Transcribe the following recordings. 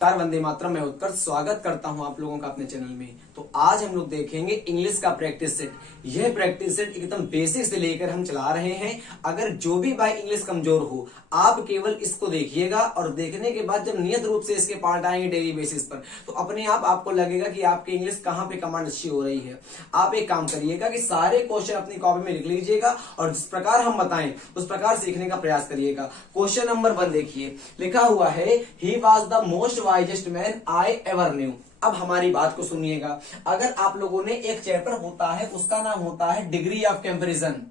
नमस्कार, वंदे मातरम। मैं उत्कर्ष स्वागत करता हूं आप लोगों का अपने चैनल में। तो आज हम लोग देखेंगे इंग्लिश का प्रैक्टिस सेट। यह प्रैक्टिस सेट एकदम बेसिक से लेकर हम चला रहे हैं। अगर जो भी भाई इंग्लिश कमजोर हो, आप केवल इसको देखिएगा और देखने के बाद जब नियत रूप से इसके पार्ट आएंगे डेली बेसिस पर, तो अपने आप आपको लगेगा कि आपकी इंग्लिश कहाँ पे कमांड अच्छी हो रही है। आप एक काम करिएगा कि सारे क्वेश्चन अपनी कॉपी में लिख लीजिएगा और जिस प्रकार हम बताएं उस प्रकार सीखने का प्रयास करिएगा। क्वेश्चन नंबर 1 देखिए, लिखा हुआ है he was the most wisest man I ever new. अब हमारी बात को सुनिएगा। अगर आप लोगों ने एक चैप्टर होता है, उसका नाम होता है डिग्री ऑफ कंपैरिजन।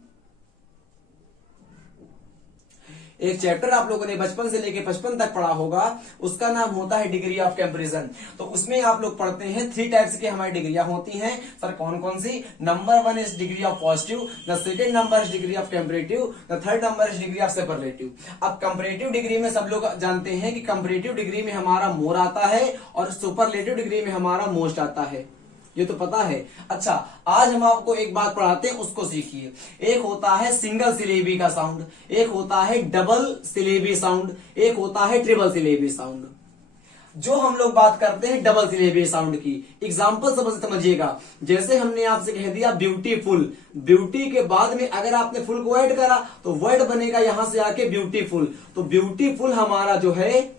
एक चैप्टर आप लोगों ने बचपन से लेकर 55 तक पढ़ा होगा, उसका नाम होता है डिग्री ऑफ कंपैरिजन। तो उसमें आप लोग पढ़ते हैं 3 टाइप्स की हमारी डिग्रियां होती हैं। सर कौन कौन सी? Number 1 is degree of positive, the second number is degree of comparative, the third number is degree of superlative. अब कंपैरेटिव डिग्री में सब लोग जानते हैं कि कंपैरेटिव डिग्री में हमारा मोर आता है और सुपरलेटिव डिग्री में हमारा मोस्ट आता है, ये तो पता है। अच्छा, आज हम आपको एक बात पढ़ाते हैं, उसको सीखिए। एक होता है सिंगल सिलेबी का साउंड, एक होता है डबल सिलेबी साउंड, एक होता है ट्रिपल सिलेबी साउंड। जो हम लोग बात करते हैं डबल सिलेबी साउंड की, एग्जांपल समझिएगा। जैसे हमने आपसे कह दिया ब्यूटीफुल, ब्यूटी के बाद में अगर आपने फुल को ऐड करा तो वर्ड बनेगा यहां से आके ब्यूटीफुल। तो ब्यूटीफुल हमारा जो है,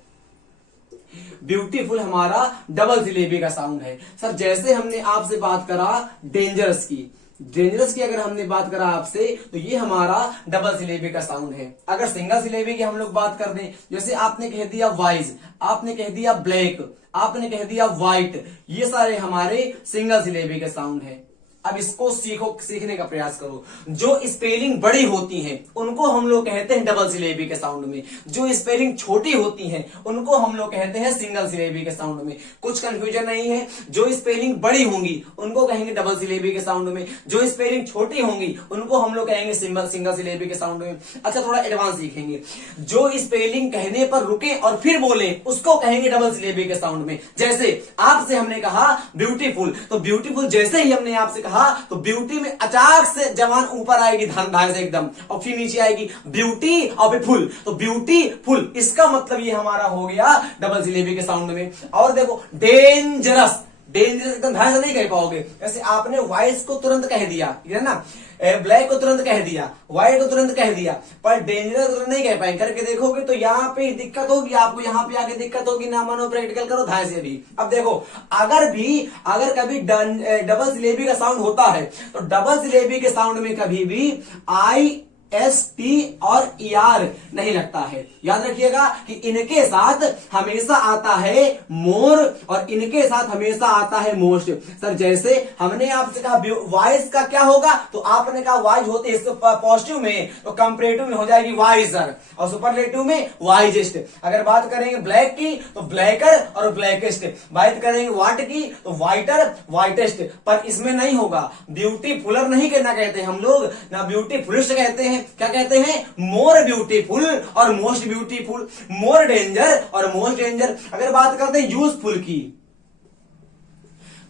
ब्यूटीफुल हमारा डबल सिलेबी का साउंड है। सर जैसे हमने आपसे बात करा डेंजरस की, डेंजरस की अगर हमने बात करा आपसे, तो ये हमारा डबल सिलेबी का साउंड है। अगर सिंगल सिलेबी की हम लोग बात कर दें, जैसे आपने कह दिया वाइज, आपने कह दिया ब्लैक, आपने कह दिया व्हाइट, ये सारे हमारे सिंगल सिलेबी के साउंड है। अब इसको सीखने का प्रयास करो। जो स्पेलिंग बड़ी होती हैं उनको हम लोग कहते हैं डबल सिलेबी के साउंड में, जो स्पेलिंग छोटी होती हैं उनको हम लोग कहते हैं सिंगल सिलेबी के साउंड में। कुछ कंफ्यूजन नहीं है। जो स्पेलिंग बड़ी होंगी उनको कहेंगे डबल सिलेबी के साउंड में, जो स्पेलिंग छोटी होंगी उनको हम लोग कहेंगे सिंगल सिलेबी के साउंड में। अच्छा, थोड़ा एडवांस सीखेंगे। जो स्पेलिंग कहने पर रुके और फिर बोले उसको कहेंगे डबल सिलेबी के साउंड में। जैसे आपसे हमने कहा ब्यूटीफुल, तो ब्यूटीफुल जैसे ही हमने आपसे तो ब्यूटी में अचानक से जवान ऊपर आएगी धार से एकदम, और फिर नीचे आएगी ब्यूटी और फिर फुल। तो ब्यूटी फुल, इसका मतलब ये हमारा हो गया डबल सिलेबी के साउंड में। और देखो डेंजरस, डेंजरस एकदम ध्यान से नहीं कह पाओगे। जैसे आपने वाइस को तुरंत कह दिया, है ना, ब्लैक को तुरंत कह दिया, व्हाइट को तुरंत कह दिया, पर डेंजरस तुरंत नहीं कह पाएंगे। करके देखोगे तो यहाँ पे दिक्कत होगी आपको, यहाँ पे आके दिक्कत होगी ना। मानो प्रैक्टिकल करो ध्यान से भी। अब देखो, अगर कभी डबल सिलेबी का साउंड होता है तो डबल सिलेबी के साउंड में कभी भी IST और ER नहीं लगता है। याद रखिएगा कि इनके साथ हमेशा आता है मोर और इनके साथ हमेशा आता है मोस्ट। सर जैसे हमने आपसे कहा वाइज का क्या होगा, तो आपने कहा वाइज होते हैं पॉजिटिव में, तो कंपैरेटिव में हो जाएगी वाइजर और सुपरलेटिव में वाइजेस्ट। अगर बात करेंगे ब्लैक की तो ब्लैकर और ब्लैकेस्ट, बात करेंगे व्हाइट की तो व्हाइटर व्हाइटेस्ट। पर इसमें नहीं होगा, ब्यूटीफुलर नहीं कहना कहते हम लोग, ना ब्यूटीफुलिस्ट कहते हैं। क्या कहते हैं? मोर ब्यूटीफुल और मोस्ट ब्यूटीफुल, मोर डेंजर और मोस्ट डेंजर। अगर बात करते हैं यूजफुल की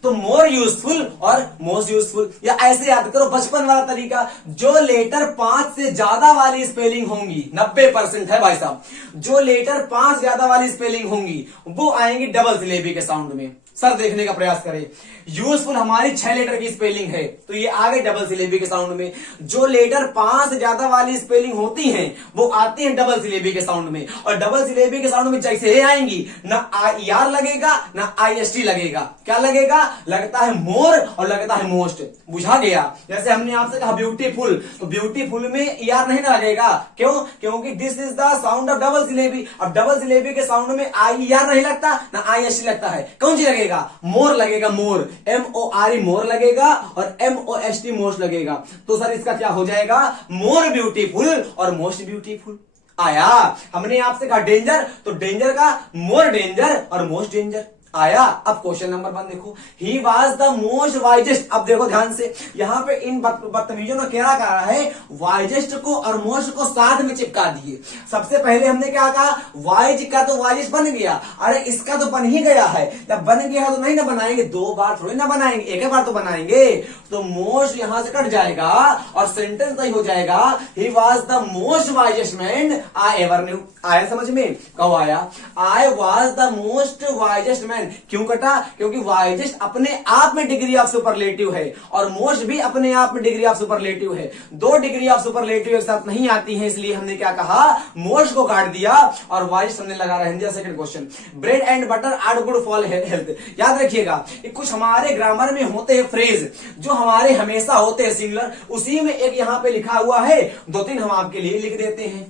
तो मोर यूजफुल और मोस्ट यूजफुल। या ऐसे याद करो बचपन वाला तरीका, जो लेटर 5 से ज्यादा वाली स्पेलिंग होंगी, 90% है भाई साहब, जो लेटर 5 ज्यादा वाली स्पेलिंग होंगी वो आएंगी डबल सिलेबी के साउंड में। सर देखने का प्रयास करें, यूजफुल हमारी 6 लेटर की स्पेलिंग है तो ये आ गई डबल सिलेबी के साउंड में। जो लेटर 5 से ज्यादा वाली स्पेलिंग होती हैं वो आती हैं डबल सिलेबी के साउंड में। और डबल सिलेबी के साउंड में जैसे ये आएंगी, ना IR लगेगा ना IST लगेगा। क्या लगेगा? लगता है मोर और लगता है मोस्ट। बुझा गया? जैसे हमने आपसे कहा ब्यूटीफुल, तो ब्यूटीफुल में ER नहीं ना लगेगा। क्यों? क्योंकि this is the sound of double syllable. अब डबल सिलेबी के साउंड में IR नहीं लगता ना IST लगता है। कौन सी लगेगा? मोर लगेगा, मोर, MORE मोर लगेगा और MOST मोस्ट लगेगा। तो सर इसका क्या हो जाएगा? मोर ब्यूटीफुल और मोस्ट ब्यूटीफुल। आया? हमने आपसे कहा डेंजर, तो डेंजर का मोर डेंजर और मोस्ट डेंजर आया। अब क्वेश्चन नंबर 1 देखो, he was the most wisest. अब देखो ध्यान से, यहाँ पे इन बदतमीजों ने क्या कहा है, वाइजेस्ट को और मोस्ट को साथ में चिपका दिए। सबसे पहले हमने क्या कहा, वाइज का तो वाइजेस्ट बन गया, अरे इसका तो बन ही गया है। जब बन गया तो नहीं ना बनाएंगे, 2 बार थोड़ी ना बनाएंगे, एक बार तो बनाएंगे। तो मोस्ट यहां से कट जाएगा और सेंटेंस सही हो जाएगा, he was the most wisest man I ever new. आया समझ में? कब आया? I was the most wisest man. क्यों कटा? क्योंकि वाइजेस्ट अपने आप में डिग्री ऑफ सुपरलेटिव है और मोस्ट भी अपने आप में डिग्री ऑफ सुपरलेटिव है। दो डिग्री ऑफ सुपरलेटिव एक साथ नहीं आती है, इसलिए हमने क्या कहा, मोस्ट को काट दिया और वाइजेस्ट हमने लगा रहने दिया। Second question, bread and butter are good for health. याद रखिएगा, कुछ हमारे ग्रामर में होते हैं फ्रेज जो हमारे हमेशा होते हैं सिंगुलर, उसी में एक यहां पे लिखा हुआ है, दो तीन हम आपके लिए लिख देते हैं।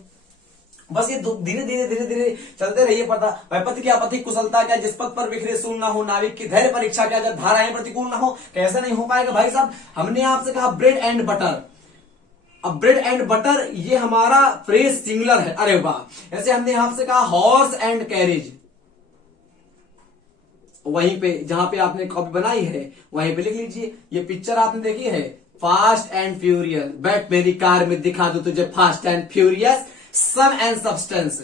बस ये धीरे धीरे धीरे धीरे चलते रहिए। पता वैपत्ति क्या पति कुशलता क्या, जिस पद पर विखरे सूल ना हो, नाविक की धैर्य परीक्षा क्या, जब धाराएं प्रतिकूल ना हो। कैसे नहीं हो पाएगा भाई साहब? हमने आपसे कहा ब्रेड एंड बटर। अब ब्रेड एंड बटर ये हमारा फ्रेज सिंगुलर है। अरे वाह! ऐसे हमने आपसे कहा हॉर्स एंड कैरेज, वहीं पे जहां पे आपने कॉपी बनाई है वहीं पे लिख लीजिए। ये पिक्चर आपने देखी है, फास्ट एंड फ्यूरियस, बैठ मेरी कार में दिखा दो तुझे fast and furious, sum and substance.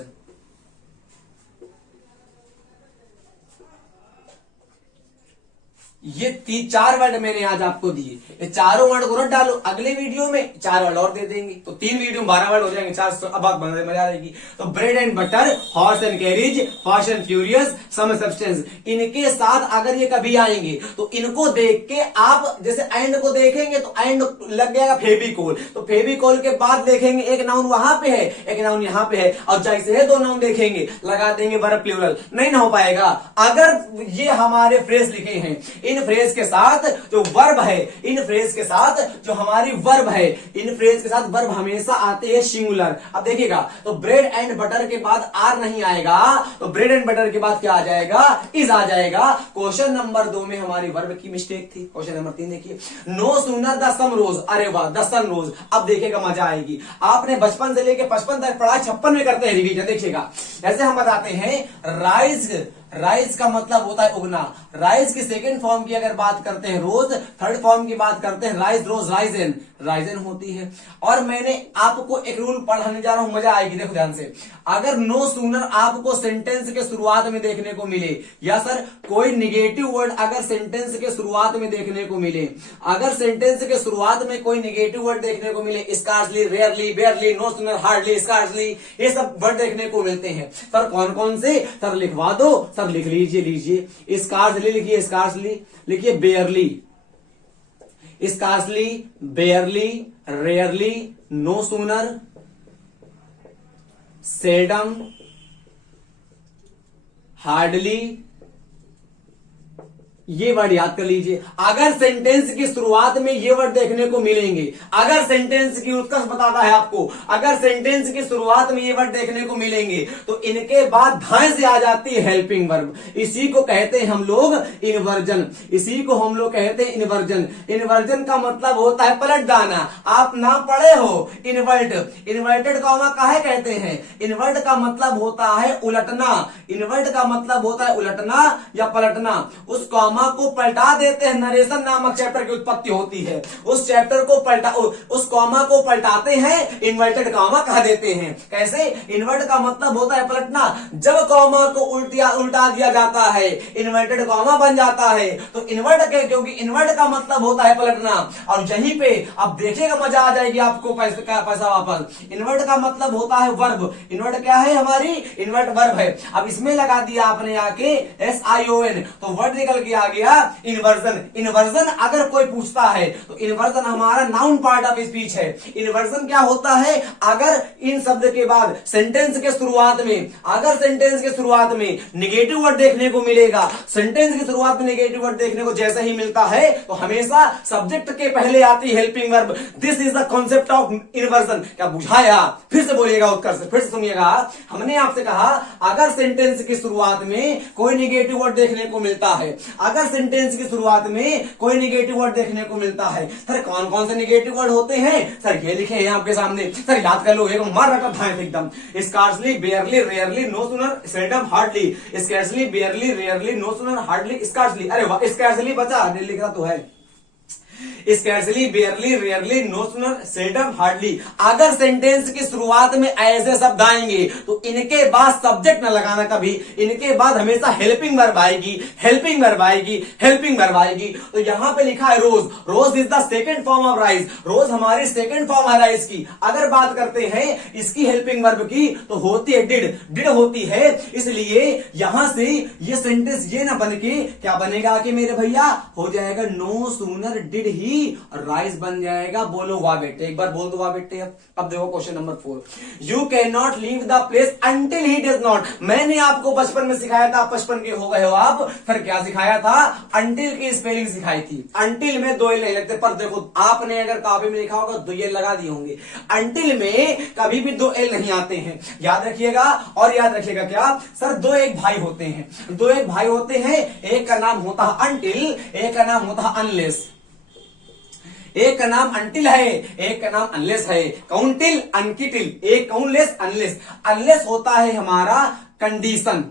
ये चार वर्ड मैंने आज आपको दिए, ये चारों वर्ड को रट डालो। अगले वीडियो में चार वर्ड और दे देंगे, तो 3 वीडियो में 12 वर्ड हो जाएंगे, 4 अब बात मजा आएगी। तो bread and butter, horse and carriage, fast and furious, sum substance, इनके साथ अगर ये कभी आएंगे तो इनको देख के आप जैसे एंड को देखेंगे तो एंड लग जाएगा फेविकोल, तो फेविकोल के बाद देखेंगे एक नाउन वहां पे है, एक नाउन यहां पे है, और जैसे है 2 नाउन देखेंगे लगा देंगे वर्ब प्लूरल। नहीं ना हो पाएगा। अगर ये हमारे फ्रेज लिखे हैं, इन फ्रेज के साथ जो वर्ब है, इन फ्रेज के साथ जो हमारी वर्ब है, इन फ्रेज के साथ वर्ब हमेशा आते हैं सिंगुलर। अब देखिएगा, तो ब्रेड एंड बटर के बाद आर नहीं आएगा, तो ब्रेड एंड बटर के बाद क्या आ जाएगा, इज आ जाएगा। क्वेश्चन नंबर 2 में हमारी वर्ब की मिस्टेक थी। क्वेश्चन नंबर 3 देखिए, नो सूनर द सम रोज। अरे वाह, द सन रोज। अब देखिएगा मजा आएगी। आपने बचपन से लेके 55 तक पढ़ा, 56 में करते हैं रिवीजन। देखिएगा, ऐसे हम बताते हैं, राइज, राइज का मतलब होता है उगना। राइज की सेकंड फॉर्म की अगर बात करते हैं रोज, थर्ड फॉर्म की बात करते हैं राइज, रोज, राइजन, राइजन होती है। और मैंने आपको एक रूल पढ़ाने जा रहा हूं, मजा आएगी, देखो ध्यान से। अगर नो सूनर आपको सेंटेंस के शुरुआत में देखने को मिले, या सर कोई निगेटिव वर्ड अगर सेंटेंस के शुरुआत में देखने को मिले, अगर सेंटेंस के शुरुआत में कोई निगेटिव वर्ड देखने को मिले, scarcely, rarely, barely, no sooner, hardly, scarcely, ये सब वर्ड देखने को मिलते हैं। सर कौन कौन से? सर लिखवा दो। सर लिख लीजिए, स्कार्सली लिखिए, स्कार्सली लिखिए, barely, scarcely, barely, rarely, no sooner, seldom, hardly, ये वर्ड याद कर लीजिए। अगर सेंटेंस की शुरुआत में ये वर्ड देखने को मिलेंगे, अगर सेंटेंस की उत्कर्ष बताता है आपको, अगर सेंटेंस की शुरुआत में ये वर्ड देखने को मिलेंगे तो इनके बाद धाए से आ जाती है हेल्पिंग वर्ब। इसी को कहते हैं हम लोग इन्वर्जन, इसी को हम लोग कहते हैं इन्वर्जन। इन्वर्जन का मतलब होता है पलट जाना। आप ना पढ़े हो इन्वर्ट, इन्वर्टेड कॉमा काहे कहते हैं? इन्वर्ट का मतलब होता है उलटना, इन्वर्ट का मतलब होता है उलटना या पलटना। उस कॉमा को पलटा देते हैं, नरेशन नामक चैप्टर की उत्पत्ति होती है, उस चैप्टर को पलटा, उस कॉमा को पलटाते हैं, इन्वर्टेड कॉमा कह देते हैं। कैसे? इन्वर्ट का मतलब होता है पलटना। जब कॉमा को उल्टा दिया जाता है, इन्वर्टेड कॉमा बन जाता है, तो इन्वर्ट के, क्योंकि इन्वर्ट का मतलब होता है पलटना। और यहीं पे अब देखिएगा मजा आ जाएगी आपको, पैसा वापस। इन्वर्ट का मतलब होता है वर्ब। इन्वर्ट क्या है हमारी? इन्वर्ट वर्ब है। अब इसमें लगा दिया आपने आके SION, तो वर्ड निकल के आ गया इन्वर्जन। इन्वर्जन अगर कोई पूछता है तो इन्वर्जन हमारा नाउन पार्ट ऑफ स्पीच है। इन्वर्जन क्या होता है? अगर इन शब्द के बाद सेंटेंस के शुरुआत में, अगर सेंटेंस के शुरुआत में निगेटिव वर्ड देखने को मिलेगा, सेंटेंस की शुरुआत में निगेटिव वर्ड देखने को जैसे ही मिलता है तो हमेशा सब्जेक्ट के पहले आती helping verb. This is the concept of inversion. क्या बुझाया? फिर से बोलिएगा उत्तर से, फिर से सुनिएगा। हमने आपसे कहा अगर सेंटेंस की शुरुआत में कोई निगेटिव वर्ड देखने को मिलता है, अगर सेंटेंस की शुरुआत में कोई निगेटिव वर्ड देखने को मिलता है, सर कौन कौन से निगेटिव वर्ड होते हैं? सर ये लिखे हैं आपके सामने, सर याद कर लो, एक मार रखा था एकदम। Scarcely, barely, rarely, no sooner, seldom, hardly. Scarcely, barely, rarely, no sooner, hardly, scarcely. अरे वाह, स्कार्सली बचा, लिखा तो है। Scarcely, barely, rarely, no sooner, seldom, hardly. अगर सेंटेंस की शुरुआत में ऐसे शब्द आएंगे तो इनके बाद सब्जेक्ट न लगाना कभी, इनके बाद हमेशा हेल्पिंग वर्ब आएगी, हेल्पिंग वर्ब आएगी, हेल्पिंग वर्ब आएगी। तो यहां पे लिखा है rose, rose is the second form of rise, rose हमारी सेकंड फॉर्म है राइज की। अगर बात करते हैं इसकी हेल्पिंग वर्ब की तो होती है डिड, डिड होती है। इसलिए यहां से ये सेंटेंस ये ना बन के क्या बनेगा कि मेरे भैया हो जाएगा no sooner did he rise बन जाएगा। बोलो वाह बेटे, एक बार बोल दो वाह बेटे। अब देखो question number 4, you can not leave the place until he does not. मैंने आपको बचपन में सिखाया था, 55 के हो गए हो आप, फिर क्या सिखाया था? अंटिल की स्पेलिंग सिखाई थी। अंटिल में 2 एल नहीं लगते, पर देखो आपने अगर कॉपी में लिखा होगा 2 एल लगा दिए होंगे। अंटिल में कभी भी 2 एल नहीं आते हैं, याद रखिएगा। और याद रखिएगा क्या सर, 2 एक भाई होते हैं, 2 एक भाई होते हैं। एक का नाम होता है अंटिल, एक का नाम होता है अनलेस। एक का नाम अंटिल है, एक का नाम अनलेस है। काउंटिल, अनकिटिल, एक काउंटलेस, अनलेस। अनलेस होता है हमारा कंडीशन,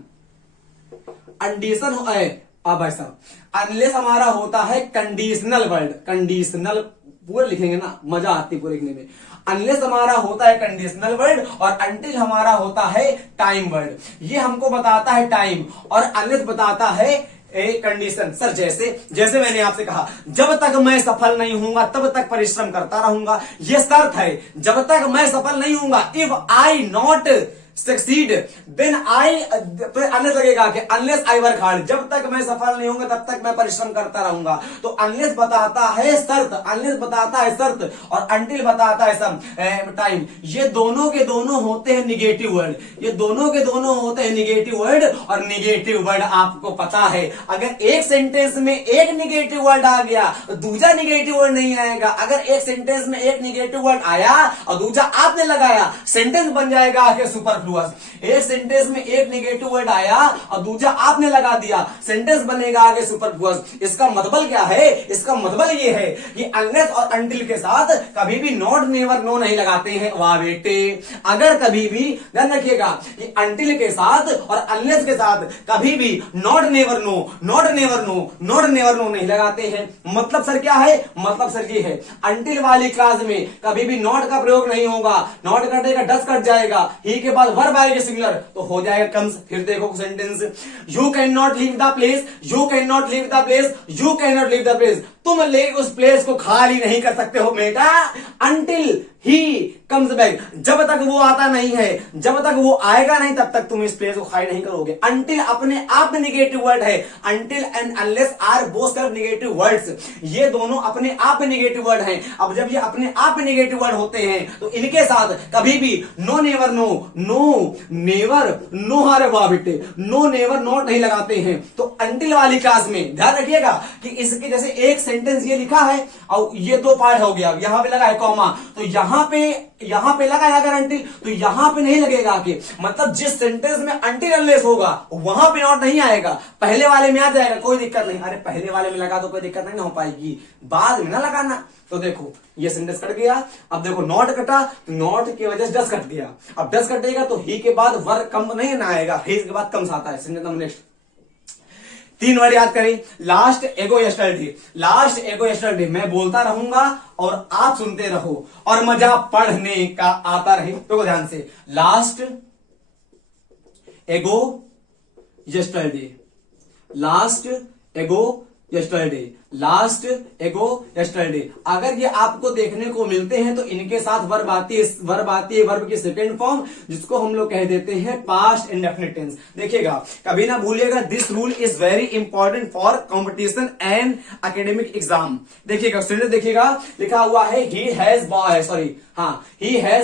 कंडीशन है। अब भाई साहब, अनलेस हमारा होता है कंडीशनल वर्ड, कंडीशनल पूरे लिखेंगे ना, मजा आती पूरे लिखने में। अनलेस हमारा होता है कंडीशनल वर्ड और अंटिल हमारा होता है टाइम वर्ड। ये हमको बताता है टाइम और अनलेस बताता है ए कंडीशन। सर जैसे मैंने आपसे कहा, जब तक मैं सफल नहीं होऊंगा तब तक परिश्रम करता रहूंगा, ये शर्त है। जब तक मैं सफल नहीं होऊंगा, if I not succeed then I, तो अनलेस लगेगा कि अनलेस आई वर्क हार्ड, जब तक मैं सफल नहीं होऊंगा तब तक मैं परिश्रम करता रहूंगा। तो अनलेस बताता है शर्त, अनलेस बताता है शर्त और अंटिल बताता है टाइम। ये दोनों के दोनों होते हैं निगेटिव वर्ड, ये दोनों के दोनों होते हैं निगेटिव वर्ड। और निगेटिव वर्ड आपको पता है, अगर एक सेंटेंस में एक निगेटिव वर्ड आ गया तो दूसरा निगेटिव वर्ड नहीं आएगा। अगर एक सेंटेंस में एक निगेटिव वर्ड आया और दूसरा आपने लगाया, सेंटेंस बन जाएगा सुपर। एक सेंटेंस में एक नेगेटिव वर्ड आया और दूसरा आपने लगा दिया, सेंटेंस बनेगा आगे सुपरफ्लुअस। इसका मतलब क्या है? इसका मतलब ये है कि अनलेस और अंटिल के साथ कभी भी नॉट, नेवर, नो नहीं लगाते हैं। वाह बेटे, अगर कभी भी ध्यान रखिएगा कि अंटिल के साथ और अनलेस के साथ कभी भी not, never, no, not, never, no, not, never, no नहीं लगाते हैं। मतलब सर क्या है? मतलब सर ये है, अंटिल वाली क्लास में कभी भी नॉट का प्रयोग नहीं होगा। नॉट कटेगा, डस कट जाएगा, ही के बाद वर्ब आएगा सिंगुलर, तो हो जाएगा कम्स। फिर देखो sentence, you can not leave the place, you can not leave the place, you can not leave the place. तुम ले उस प्लेस को खाली नहीं कर सकते हो बेटा, अंटिल ही कम्स बैक। जब तक वो आता नहीं है, जब तक वो आएगा नहीं, तब तक तुम इस प्लेस को खाली नहीं करोगे। अंटिल अपने आप में निगेटिव वर्ड है। Until and unless are both self negative words. ये दोनों अपने आप में निगेटिव वर्ड हैं। अब जब ये अपने आप में निगेटिव वर्ड होते हैं तो इनके साथ कभी भी no, never, no, no, never, no, हरे वाह बेटे, नो, नेवर, नॉट नहीं लगाते हैं। तो अंटिल वाली क्लास में ध्यान रखिएगा कि इसके जैसे एक सेंटेंस ये लिखा है और ये 2 पार्ट हो गया, यहां पे लगा है कॉमा, तो यहां पे लगा है अगर अंटिल, तो यहां पे नहीं लगेगा कि मतलब जिस सेंटेंस में अंटिल अनलेस होगा वहां पे नॉट नहीं आएगा, पहले वाले में आ जाएगा, कोई दिक्कत नहीं। अरे पहले वाले में लगा तो कोई दिक्कत नहीं हो पाएगी, बाद में ना लगाना। तो देखो ये सेंटेंस कट गया। अब देखो नॉट कटा, तो नॉट की वजह से डस कट गया। अब डस कटेगा तो ही के बाद वर्ब कम नहीं ना आएगा, ही के बाद कम्स आता है। सेंटेंस नंबर नेक्स्ट 3 वर्ड याद करें। लास्ट, एगो, यस्टरडे। लास्ट, एगो, यस्टरडे। मैं बोलता रहूंगा और आप सुनते रहो और मजा पढ़ने का आता रहे। तो ध्यान से, लास्ट, एगो, यस्टरडे। लास्ट, एगो, यस्टरडे। लास्ट, एगो, यस्टरडे। अगर ये आपको देखने को मिलते हैं तो इनके साथ वर्ब आती है, वर्ब की सेकंड फॉर्म, जिसको हम लोग कह देते हैं पास्ट इंडेफिनिट टेंस। देखिएगा, कभी ना भूलिएगा, this rule is very important for competition and academic exam. देखिएगा स्टूडेंट, देखिएगा लिखा हुआ है he has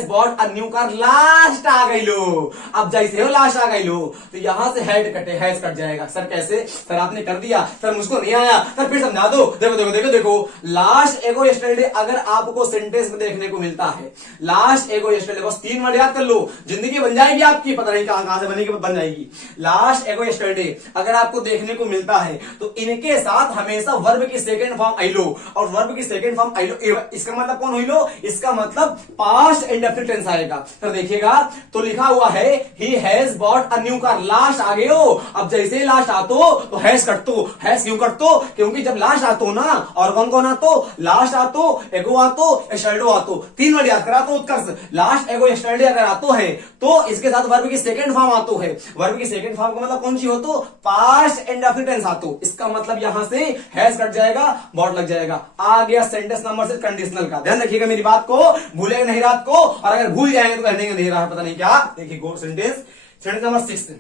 bought a new car. Last आ गई लो, अब जैसे हो लास्ट आ गई लो तो यहां से हेड कटे, हैज कट जाएगा। सर कैसे? सर आपने कर दिया, सर मुझको नहीं आया, सर फिर समझा दो। देखो देखो देखो देखो, लास्ट, एगो, यस्टरडे अगर आपको सेंटेंस में देखने को मिलता है, लास्ट, एगो, यस्टरडे, बस 3 वर्ड याद कर लो, जिंदगी बन जाएगी आपकी। पता नहीं कहां से बनेगी, बन जाएगी। लास्ट, एगो, यस्टरडे अगर आपको देखने को मिलता है तो इनके साथ हमेशा वर्ब की सेकंड फॉर्म आई लो, और वर्ब की सेकंड फॉर्म आई लो। इसका मतलब कौन हुई लो? इसका मतलब पास्ट इंडेफिनिट टेंस आएगा। तो देखिएगा, तो लिखा हुआ है he has bought a new car. Last आ गए हो, अब जैसे लास्ट आतो तो हैज कट दो। हैज क्यों कट दो? क्योंकि जब लास्ट आतो ना, और कौन कौन आतो, लास्ट आतो, एगो आतो, एस्टर्डो आतो, 3 वर्ड याद करा तो उत्कर्ष, लास्ट एगो एस्टर्डे अगर आतो है तो इसके साथ वर्ब की सेकंड फॉर्म आतो है। वर्ब की सेकंड फॉर्म का मतलब कौन सी हो, तो पास्ट इंडेफिनिट टेंस आतो। इसका मतलब यहां से हैज कट जाएगा, बॉट लग जाएगा। आ गया सेंटेंस नंबर 6 कंडीशनल का। ध्यान रखिएगा मेरी बात को, भूलेगा नहीं रात को, और अगर भूल जाएंगे तो कहने नहीं रहा पता नहीं क्या। देखिए गो सेंटेंस नंबर 6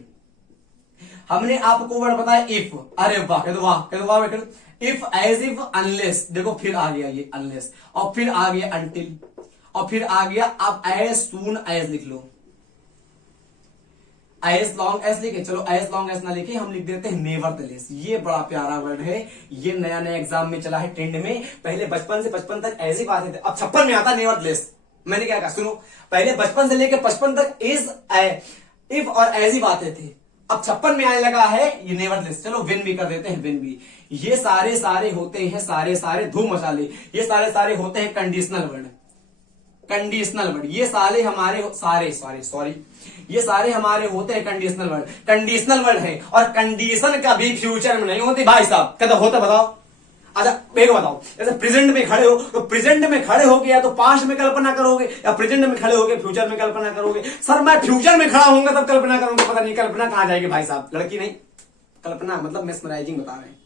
हमने आपको वर्ड बताया इफ। अरे वाह, कह दो वाह, कह दो वाह, इफ, एज इफ, अनलेस। देखो फिर आ गया ये अनलेस, और फिर आ गया अनटिल, और फिर आ गया आप एज सून एज लिख लो, एज लॉन्ग एज लिखे। चलो एज लॉन्ग एज ना लिखे, हम लिख देते हैं नेवरदलेस। ये बड़ा प्यारा वर्ड है, ये नया नया एग्जाम में चला है ट्रेंड में। पहले बचपन से 55 तक ऐसे आते थे, अब 56 में आता नेवरदलेस। मैंने क्या कहा सुनो, पहले बचपन से लेकर 55 तक इज, इफ और एज ही बातें थी, अब 56 में आने लगा है ये नेवरदलेस। चलो विन भी कर देते हैं, विन भी। ये सारे होते हैं, सारे धूम मसाले, ये सारे होते हैं कंडीशनल वर्ड। कंडीशनल वर्ड ये सारे हमारे ये सारे हमारे होते हैं कंडीशनल वर्ड। कंडीशनल वर्ड है, और कंडीशन कभी फ्यूचर में नहीं होती भाई साहब। कहता होता बताओ, अच्छा मेरे बताओ, जैसे प्रेजेंट में खड़े हो तो प्रेजेंट में खड़े हो गया तो पास्ट में कल्पना करोगे, या प्रेजेंट में खड़े हो गए फ्यूचर में कल्पना करोगे। सर मैं फ्यूचर में खड़ा होऊंगा तब कल्पना करूंगा, पता नहीं कल्पना कहां जाएगी भाई साहब। लड़की नहीं, कल्पना मतलब मेस्मराइजिंग बता रहे हैं,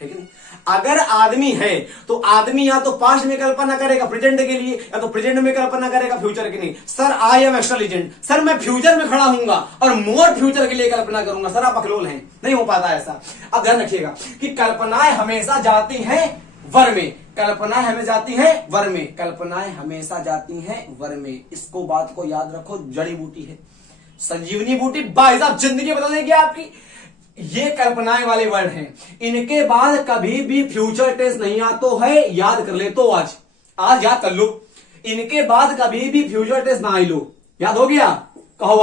है कि नहीं। अगर आदमी है तो आदमी या तो पास्ट में कल्पना करेगा प्रेजेंट के लिए, या तो प्रेजेंट में कल्पना करेगा फ्यूचर के लिए। सर आई एम एक्स्ट्रालिजेंट, सर मैं फ्यूचर में खड़ा हूंगा और मोर फ्यूचर के लिए कल्पना करूंगा। सर आप अकलोल हैं, नहीं हो पाता ऐसा। अब ध्यान रखिएगा कि कल्पनाएं हमेशा जाती हैं वर में, कल्पनाएं हमें जाती हैं वर में, कल्पनाएं हमेशा जाती हैं वर में। इसको बात को याद रखो, जड़ी बूटी है, संजीवनी बूटी भाई साहब, जिंदगी बदल देगी आपकी। ये कल्पनाएं वाले वर्ड हैं, इनके बाद कभी भी फ्यूचर टेंस नहीं आता है, याद कर ले तो आज याद कर लो। इनके बाद कभी भी फ्यूचर टेंस ना आई लो, याद हो गया, कहो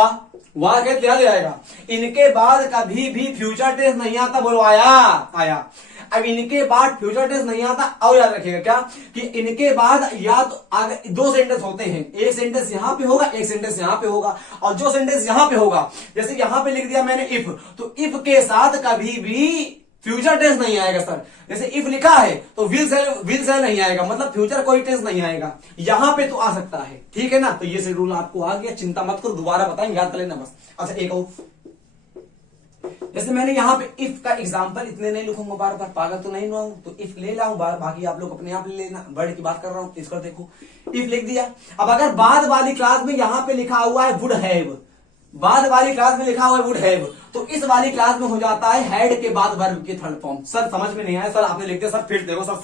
वाह कहते याद आएगा। इनके बाद कभी भी फ्यूचर टेंस नहीं आता, बोलो आया। अब इनके बाद फ्यूचर टेंस नहीं आता, और याद रखिएगा क्या कि इनके बाद या तो आगे 2 सेंटेंस होते हैं, एक सेंटेंस यहां पे होगा, एक सेंटेंस यहां पे होगा। और जो सेंटेंस यहां पे होगा, जैसे यहां पे लिख दिया मैंने इफ, तो इफ के साथ कभी भी फ्यूचर टेंस नहीं आएगा सर। जैसे इफ लिखा है तो विल सेल नहीं आएगा, मतलब फ्यूचर कोई टेंस नहीं आएगा। यहां पे तो आ सकता है, ठीक है ना। तो ये रूल आपको आ गया, चिंता मत करो, दोबारा बताएंगे, याद कर लेना बस। अच्छा एक और, जैसे मैंने यहाँ पे इफ का एग्जांपल इतने नहीं लिखूंगा, बार बार पागल तो नहीं हुआ हूं, तो इफ ले लाऊं बार, बाकी आप लोग अपने आप ले लेना। वर्ड की बात कर रहा हूं, इसको देखो इफ लिख दिया। अब अगर बाद वाली क्लास में यहाँ पे लिखा हुआ है वुड हैव, बाद वाली क्लास में लिखा हुआ है वुड हैव, तो इस वाली क्लास में हो जाता है हैड के बाद वर्ब की थर्ड फॉर्म। सर समझ में नहीं आया सर, आपने लिख दिया सर, फिर देखो सर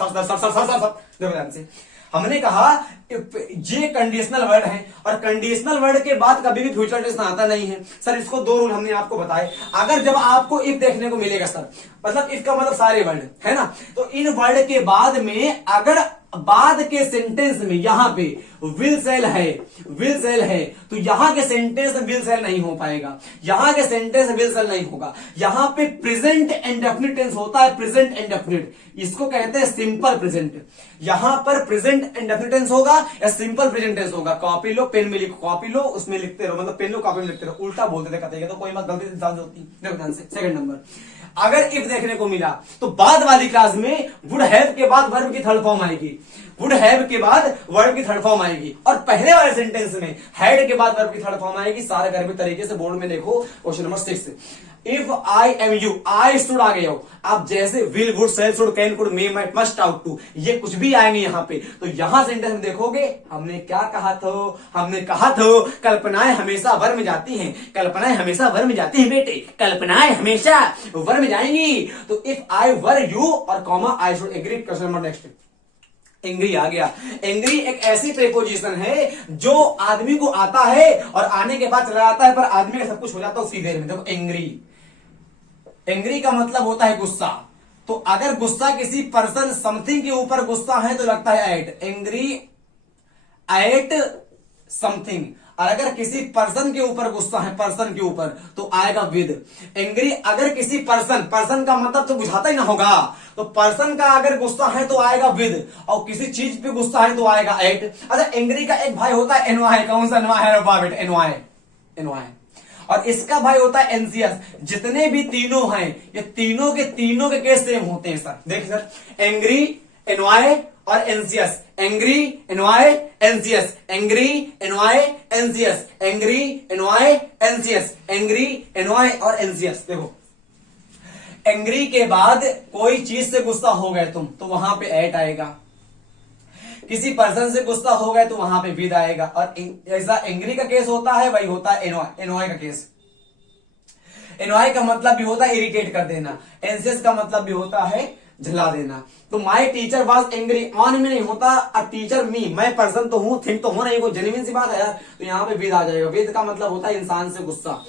देखो ध्यान से। हमने कहा ये कंडीशनल वर्ड है, और कंडीशनल वर्ड के बाद कभी भी फ्यूचर टेंस आता नहीं है। सर इसको 2 रूल हमने आपको बताए। अगर जब आपको इफ देखने को मिलेगा सर, मतलब इफ का मतलब सारे वर्ड है ना, तो इन वर्ड के बाद में अगर बाद के सेंटेंस में यहां पे विल सेल है, तो यहां के सेंटेंस में विल सेल नहीं हो पाएगा, यहां के सेंटेंस में विल सेल नहीं होगा। यहां पे प्रेजेंट इंडेफिनिट टेंस होता है, प्रेजेंट इंडेफिनिट, इसको कहते हैं सिंपल प्रेजेंट। यहां पर प्रेजेंट इंडेफिनिट टेंस होगा या सिंपल प्रेजेंट टेंस होगा। कॉपी लो, पेन में लिखो, कॉपी लो उसमें लिखते रहो, मतलब पेन लो कॉपी में लिखते रहो। उल्टा बोलते थे कहते, तो कोई बात गलती इंसान होती। देखो ध्यान से, सेकंड नंबर, अगर इफ देखने को मिला तो बाद वाली क्लास में वुड हैव के बाद वर्ब की थर्ड फॉर्म आएगी, वुड हैव के बाद वर्ब की थर्ड फॉर्म आएगी, और पहले वाले सेंटेंस में हैड के बाद वर्ब की थर्ड फॉर्म आएगी। सारे गर्भित तरीके से बोर्ड में देखो, question number 6, if I am you, I should आ गए हो। आप जैसे will, would, shall, should, can, could, may, might, must, ought to, ये कुछ भी आएंगे यहाँ पे। तो यहां सेंटेंस में देखोगे हमने क्या कहा था, हमने कहा था कल्पनाएं हमेशा वर में जाती हैं, कल्पनाएं हमेशा वर में जाती हैं बेटे, कल्पनाएं हमेशा वर में जाएंगी। तो इफ आई वर यू और comma I should agree. Question number next, angry आ गया। एंग्री एक ऐसी प्रीपोजिशन है जो आदमी को आता है और आने के बाद चला जाता है, पर आदमी का सब कुछ हो जाता है उसी देर में। देखो एंग्री, एंग्री का मतलब होता है गुस्सा। तो अगर गुस्सा किसी पर्सन समथिंग के ऊपर गुस्सा है तो लगता है एट, एंग्री एट समथिंग। और अगर किसी पर्सन के ऊपर गुस्सा है, पर्सन के ऊपर, तो आएगा विद। एंग्री अगर किसी पर्सन का मतलब तो बुझाता ही ना होगा, तो पर्सन का अगर गुस्सा है तो आएगा विद, और किसी चीज पे गुस्सा है तो आएगा एट। अच्छा एंग्री का एक भाई होता है एनवाय, कौन सा एनवाय है बेटा, एनवाय। और इसका भाई होता है एनसीएस। जितने भी तीनों हैं ये तीनों के केस सेम होते हैं सर। देखिए सर, एंग्री, एनवाय और NCS, angry, envoy, NCS, angry, envoy, NCS, angry, envoy, NCS, angry, envoy और एनसीएस। देखो, एंग्री के बाद कोई चीज से गुस्सा हो गए तुम तो वहां पे एट आएगा, किसी पर्सन से गुस्सा हो गए तो वहां पे विद आएगा। और ऐसा एंग्री का केस होता है वही होता है एनवाय, एनवाय का केस। एनवाय का मतलब भी होता है इरिटेट कर देना, एनसीएस का मतलब भी होता है झला देना। तो my teacher was angry, on में नहीं होता, अ टीचर मी, मैं पर्सन तो हूं, थिंक तो हो नहीं, कोई जेन्युइन सी बात है यार। तो यहाँ पे विद आ जाएगा। विद का मतलब होता है इंसान से गुस्सा।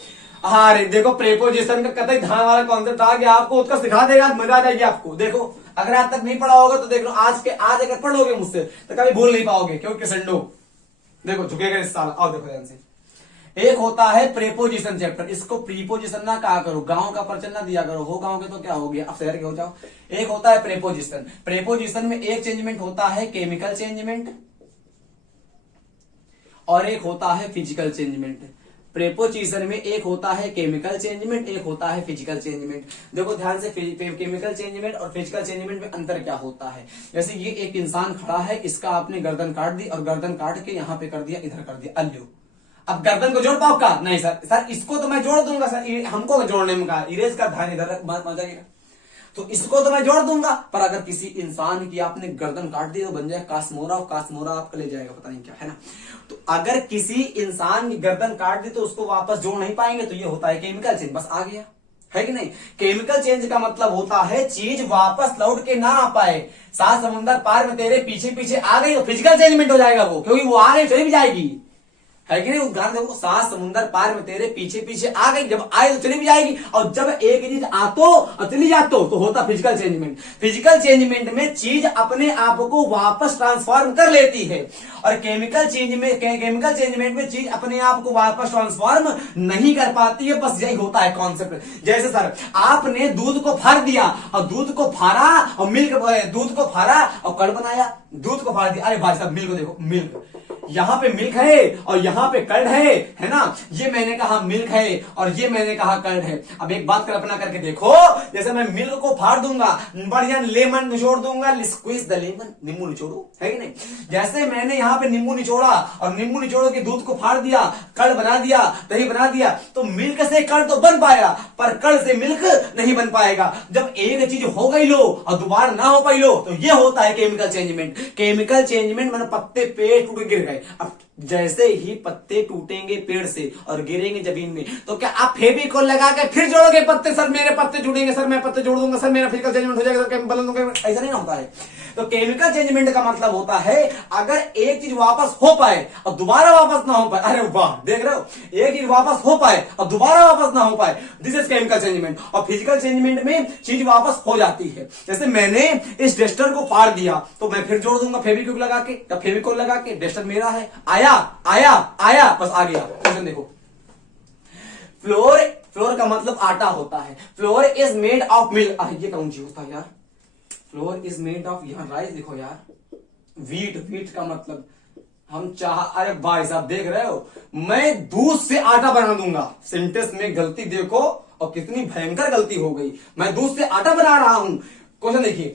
हाँ रे, देखो प्रेपोजिशन का कतई ध्यान वाला कॉन्सेप्ट आ गया आपको, उसका सिखा देगा, मजा आ जाएगी आपको। देखो अगर आज तक नहीं पढ़ा होगा तो देख लो, आज अगर पढ़ लोगे मुझसे तो कभी भूल नहीं पाओगे, क्योंकि संडो देखो झुकेगा इस साल। आओ देखो ध्यान से, एक होता है प्रेपोजिशन चैप्टर, इसको प्रीपोजिशन ना कहा करो, गांव का परिचय ना दिया करो, हो गांव के तो क्या हो गया, अब शहर के हो जाओ। एक होता है प्रेपोजिशन, प्रेपोजिशन में एक चेंजमेंट होता है केमिकल चेंजमेंट और एक होता है फिजिकल चेंजमेंट। प्रेपोजिशन में एक होता है केमिकल चेंजमेंट, एक होता है फिजिकल चेंजमेंट। देखो ध्यान से, केमिकल चेंजमेंट और फिजिकल चेंजमेंट में अंतर क्या होता है। जैसे ये एक इंसान खड़ा है, इसका आपने गर्दन काट दी और गर्दन काट के यहाँ पे कर दिया, इधर कर दिया, अल्लू। अब गर्दन को जोड़ पाओ का नहीं सर, सर इसको तो मैं जोड़ दूंगा सर, हमको जोड़ने में कहा, इरेज का ध्यान इधर रख, मजा आएगा। तो इसको तो मैं जोड़ दूंगा, पर अगर किसी इंसान की आपने गर्दन काट दी तो बन जाए कासमोरा, और कासमोरा आपका ले जाएगा पता नहीं क्या, है ना। तो अगर किसी इंसान की गर्दन काट दी तो उसको वापस जोड़ नहीं पाएंगे, तो ये होता है केमिकल चेंज, बस आ गया, है कि नहीं। केमिकल चेंज का मतलब होता है चीज वापस लौट के ना आ पाए, 7 समुंदर पार में तेरे पीछे पीछे आ गई तो फिजिकल चेंजमेंट हो जाएगा वो, क्योंकि वो आ गई चली भी जाएगी, है कि नहीं। उदाहरण देखो, 7 समुंदर पार में तेरे पीछे पीछे आ गई, जब आए तो चली भी जाएगी, और जब एक चीज आतो और चली जातो तो होता फिजिकल चेंजमेंट। फिजिकल चेंजमेंट में चीज अपने आप को वापस ट्रांसफॉर्म कर लेती है, और केमिकल चेंजमेंट में चीज अपने आप को वापस ट्रांसफॉर्म नहीं कर पाती है। बस यही होता है कॉन्सेप्ट। जैसे सर, आपने दूध को फाड़ दिया और दूध को फाड़ा और दूध को फाड़ा और कड़ बनाया, दूध को फाड़ दिया। अरे भाई साहब, मिल्क को देखो, मिल्क, यहां पे मिल्क है और यहां पे कर्ड है ना। ये मैंने कहा मिल्क है और ये मैंने कहा कर्ड है। अब एक बात कल्पना करके देखो, जैसे मैं मिल्क को फाड़ दूंगा, बढ़िया लेमन निचोड़ दूंगा, स्क्वीज द लेमन, नींबू निचोड़ो, है कि नहीं। जैसे मैंने यहाँ पे नींबू निचोड़ा और नींबू निचोड़ के दूध को फाड़ दिया, कर्ड बना दिया, दही बना दिया, तो मिल्क से कर्ड तो बन पाएगा, पर कर्ड से मिल्क नहीं बन पाएगा। जब एक चीज हो गई लो और दोबारा ना हो पाई लो, तो ये होता है केमिकल चेंजमेंट। केमिकल चेंजमेंट मतलब पत्ते पेड़ टूट गिर गए। अब जैसे ही पत्ते टूटेंगे पेड़ से और गिरेंगे जमीन में, तो क्या आप फेविकोल लगा के फिर जोड़ोगे पत्ते, सर मेरे पत्ते जुड़ेंगे, सर मैं पत्ते जोड़ दूंगा, सर मेरा फिजिकल चेंजमेंट हो जाएगा, सर बदल दूंगा, ऐसा नहीं होता है। तो केमिकल चेंजमेंट का मतलब होता है अगर एक चीज वापस हो पाए और दोबारा वापस ना हो पाए। अरे वाह, देख रहे हो, एक चीज वापस हो पाए और दोबारा वापस ना हो पाए, दिस इज केमिकल चेंजमेंट। और फिजिकल चेंजमेंट में चीज वापस हो जाती है। जैसे मैंने इस डस्टर को फाड़ दिया तो मैं फिर जोड़ दूंगा फेविक्विक लगा के या फेविकोल लगा के, डस्टर मेरा है, आया आया आया, बस आ गया। क्वेश्चन देखो, फ्लोर का मतलब आटा होता है। Floor is made of milk, ये कौन सी होता है यार, फ्लोर इज मेड ऑफ, यहां राइस लिखो यार, वीट का मतलब हम अरे भाई साहब देख रहे हो, मैं दूध से आटा बना दूंगा। सेंटेंस में गलती देखो और कितनी भयंकर गलती हो गई, मैं दूध से आटा बना रहा हूं। क्वेश्चन देखिए,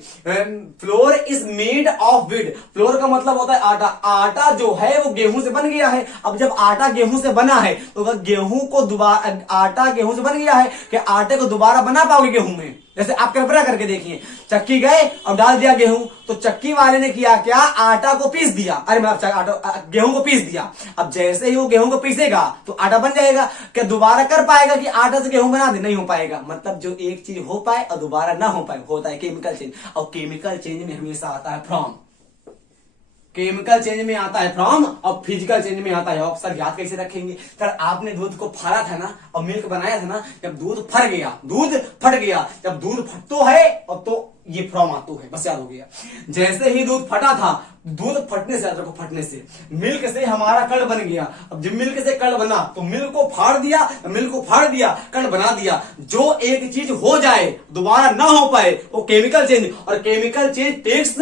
floor is made of wheat, floor का मतलब होता है आटा। आटा जो है वो गेहूं से बन गया है। अब जब आटा गेहूं से बना है तो वह गेहूं को दोबारा, आटा गेहूं से बन गया है कि आटे को दोबारा बना पाओगे गेहूं में। जैसे आप कल्पना करके देखिए, चक्की गए और डाल दिया गेहूं, तो चक्की वाले ने किया क्या, आटा को पीस दिया, अरे मैं गेहूं को पीस दिया। अब जैसे ही वो गेहूं को पीसेगा तो आटा बन जाएगा। क्या दोबारा कर पाएगा कि आटा से गेहूं बना दे, नहीं हो पाएगा। मतलब जो एक चीज हो पाए और दोबारा ना हो पाए होता है केमिकल चेंज। और केमिकल चेंज में हमेशा आता है फ्रॉम, केमिकल चेंज में आता है फ्रॉम और फिजिकल चेंज में आता है ऑफ। सर याद कैसे रखेंगे, सर आपने दूध को फाड़ा था ना और मिल्क बनाया था ना, जब दूध फट गया, जब दूध फटतो है और तो ये फ्रॉम आतो है, बस याद हो गया। जैसे ही दूध फटा था, दूध फटने से, देखो फटने से मिल्क से हमारा कण बन गया। अब जब मिल्क से कण बना तो मिल्क को फाड़ दिया, मिल्क को फाड़ दिया, कण बना दिया। जो एक चीज हो जाए दोबारा ना हो पाए वो केमिकल चेंज, और chemical change takes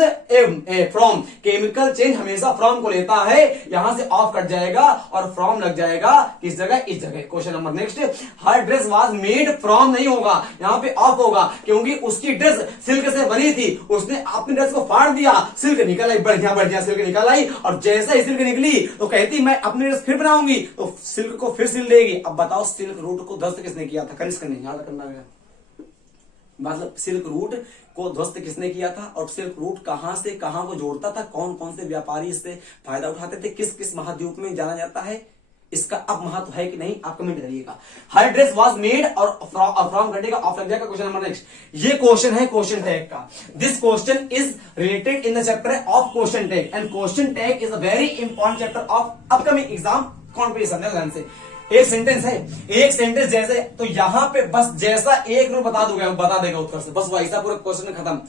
from, chemical change हमेशा फ्रॉम को लेता है। यहां से ऑफ कट जाएगा और फ्रॉम लग जाएगा किस जगह, इस जगह। Question number next, her dress was made from नहीं होगा, यहां पे ऑफ होगा क्योंकि उसकी ड्रेस सिल्क से बनी थी, उसने अपनी ड्रेस को फाड़ दिया, सिल्क निकल आई, बढ़िया बढ़िया सिल्क निकल आई, और जैसे ही सिल्क निकली तो कहती मैं अपनी ड्रेस फिर बनाऊंगी, तो सिल्क को फिर सिल देगी। अब बताओ सिल्क रूट को ध्वस्त किसने किया था, कनिष्क ने, याद करना है। मतलब सिल्क रूट को ध्वस्त किसने किया था, और सिल्क रूट कहां से कहां को जोड़ता था, कौन कौन से व्यापारी इससे फायदा उठाते थे, किस किस महाद्वीप में जाना जाता है, इसका अब महत्व है कि नहीं आप कमेंट करिएगा। हर ड्रेस वाज मेड और फ्रॉम घटेगा, ऑफ लग जाएगा। क्वेश्चन नंबर नेक्स्ट, ये क्वेश्चन है क्वेश्चन टैग का। This question is related in the chapter of question tag, and question tag is a very important chapter of upcoming exam competition. ध्यान से, एक सेंटेंस है, एक सेंटेंस जैसे, तो यहां पे बस जैसा एक रूल बता दूंगा, बता देगा उत्तर से, बस वैसा पूरा क्वेश्चन खत्म।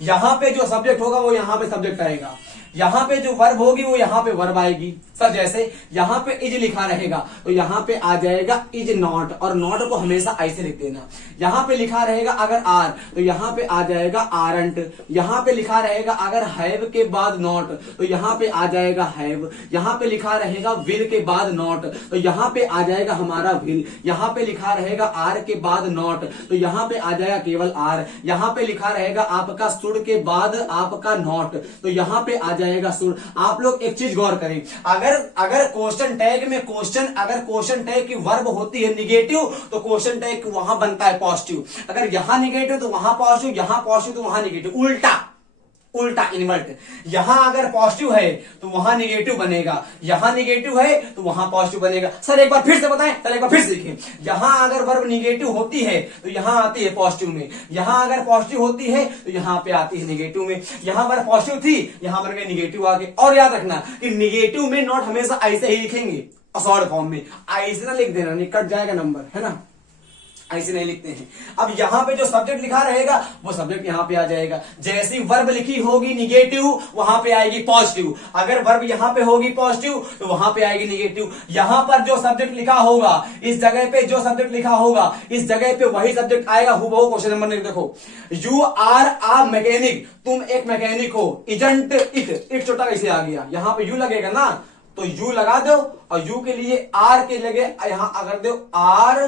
यहां पे जो सब्जेक्ट होगा वो यहां पे सब्जेक्ट आएगा, यहां पे जो वर्ब होगी वो यहां पे वर्ब आएगी। सर जैसे यहां पे इज लिखा रहेगा तो यहां पे आ जाएगा इज नॉट, और नॉट को हमेशा ऐसे लिख देना। यहां पे लिखा रहेगा अगर आर तो यहां पे आ जाएगा आरंट। यहां पे लिखा रहेगा अगर हैव के बाद नॉट तो यहां पे आ जाएगा हैव। यहां पे लिखा रहेगा विल के बाद नॉट तो यहां पे आ जाएगा हमारा विल। यहां पे लिखा रहेगा आर के बाद नॉट तो यहां पे आ जाएगा केवल आर। यहां पे लिखा रहेगा आपका सुड के बाद आपका नॉट तो यहां पे आ जाएगा सुड। आप लोग एक चीज गौर करें, अगर क्वेश्चन टैग में अगर क्वेश्चन टैग की वर्ब होती है निगेटिव तो क्वेश्चन टैग वहां बनता है पॉजिटिव। अगर यहां निगेटिव तो वहां पॉजिटिव, यहां पॉजिटिव तो वहां निगेटिव, उल्टा इन्वर्ट। यहां अगर पॉजिटिव है तो वहां निगेटिव बनेगा, यहां निगेटिव है तो वहां पॉजिटिव बनेगा। सर एक बार फिर से बताएं, सर एक बार फिर सीखें। यहां अगर वर्ब निगेटिव होती है तो यहां आती है पॉजिटिव में, यहां अगर पॉजिटिव होती है तो यहां पे आती है निगेटिव में। यहां वर्ब पॉजिटिव थी, यहां बन गए निगेटिव आगे। और याद रखना कि निगेटिव में नॉट हमेशा ऐसे ही लिखेंगे, शॉर्ट फॉर्म में ऐसे ना लिख देना, नहीं कट जाएगा नंबर, है ना, ऐसे नहीं लिखते हैं। अब यहां पे जो सब्जेक्ट लिखा रहेगा वो सब्जेक्ट यहां पे आ जाएगा। जैसी वर्ब लिखी होगी निगेटिव वहां पे आएगी पॉजिटिव, अगर वर्ब यहां पे होगी पॉजिटिव तो वहां पे आएगी निगेटिव। यहां पर जो सब्जेक्ट लिखा होगा इस जगह पे जो सब्जेक्ट लिखा होगा इस जगह पे वही सब्जेक्ट आएगा हूबहू। क्वेश्चन नंबर देखो, यू आर आ मैकेनिक, तुम एक मैकेनिक हो। इजंट इट छोटा कैसे आ गया, यहां पे यू लगेगा ना तो यू लगा दो, और यू के लिए आर के लगे यहां अगर दो आर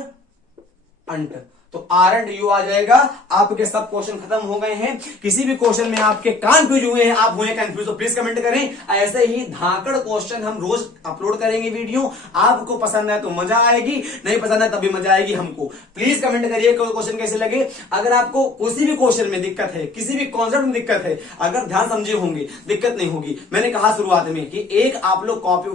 अंट तो आर एंड यू आ जाएगा। आपके सब क्वेश्चन खत्म हो गए हैं। किसी भी क्वेश्चन में आपके कंफ्यूज हुए हैं, आप हुए कंफ्यूज तो प्लीज कमेंट करें। ऐसे ही धाकड़ क्वेश्चन हम रोज अपलोड करेंगे वीडियो। आपको पसंद है तो मजा आएगी, नहीं पसंद है तभी मजा आएगी हमको। प्लीज कमेंट करिए क्वेश्चन कैसे लगे। अगर आपको किसी भी क्वेश्चन में दिक्कत है, किसी भी कॉन्सेप्ट में दिक्कत है, अगर ध्यान समझे होंगे दिक्कत नहीं होगी। मैंने कहा शुरुआत में कि एक आप लोग कॉपी